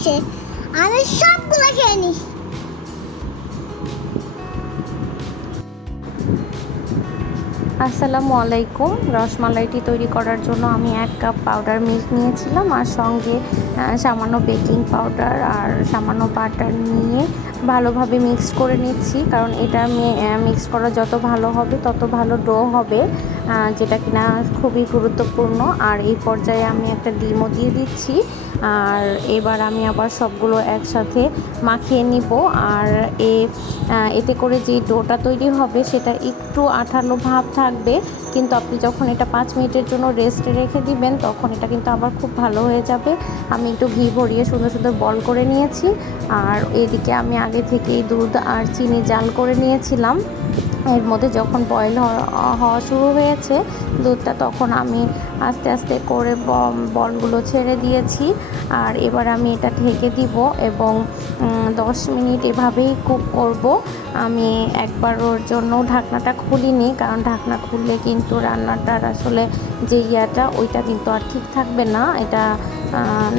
আছে আমি সবগুলো খেয়ে নিস। আসসালামু আলাইকুম। রসমালাইটি তৈরি করার জন্য আমি এক কাপ পাউডার মিল্ক নিয়েছিলাম আর সঙ্গে সামান্য বেকিং পাউডার আর সামান্য বাটার নিয়ে ভালোভাবে মিক্স করে নিচ্ছি। কারণ এটা মিক্স করা যত ভালো হবে, তত ভালো ডো হবে যেটা কিনা খুবই গুরুত্বপূর্ণ। আর এই পর্যায়ে আমি একটা ডিমও দিয়ে দিচ্ছি। আর এবার আমি আবার সবগুলো একসাথে মাখিয়ে নিব। আর এ এতে করে যে ডোটা তৈরি হবে সেটা একটু আঠালো ভাব থাকবে, কিন্তু আপনি যখন এটা পাঁচ মিনিটের জন্য রেস্ট রেখে দিবেন, তখন এটা কিন্তু আবার খুব ভালো হয়ে যাবে। আমি একটু ঘি ভরিয়ে সুন্দর সুন্দর বল করে নিয়েছি, আর এদিকে আমি আগে থেকেই দুধ আর চিনি জাল করে নিয়েছিলাম। এর মধ্যে যখন বয়েল হওয়া শুরু হয়েছে দুধটা তখন আমি আস্তে আস্তে করে বলগুলো ছেড়ে দিয়েছি। আর এবার আমি এটা ঢেকে দিব এবং উম, দশ মিনিট এভাবেই কুক করব। আমি একবার ওর জন্য ঢাকনাটা খুলিনি কারণ ঢাকনা খুললে কিন্তু রান্নাটার আসলে যে ইয়াটা ওইটা কিন্তু আর ঠিক থাকবে না। এটা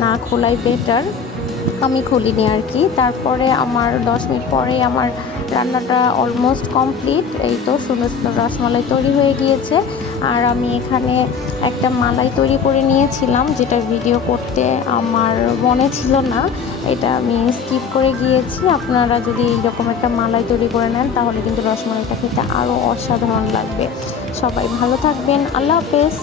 না খোলাই বেটার আমি খুলিনি আর কি। তারপরে আমার দশ মিনিট পরেই আমার রান্নাটা অলমোস্ট কমপ্লিট এই তো সুন্দর সুন্দর রসমালাই তৈরি হয়ে গিয়েছে। আর আমি এখানে একটা মালাই তৈরি করে নিয়েছিলাম, যেটা ভিডিও করতে আমার মনে ছিল না। এটা আমি স্কিপ করে গিয়েছি। আপনারা যদি এইরকম একটা মালাই তৈরি করে নেন, তাহলে কিন্তু রসমালাইটা খেতে আরও অসাধারণ লাগবে। সবাই ভালো থাকবেন। আল্লাহ হাফেজ।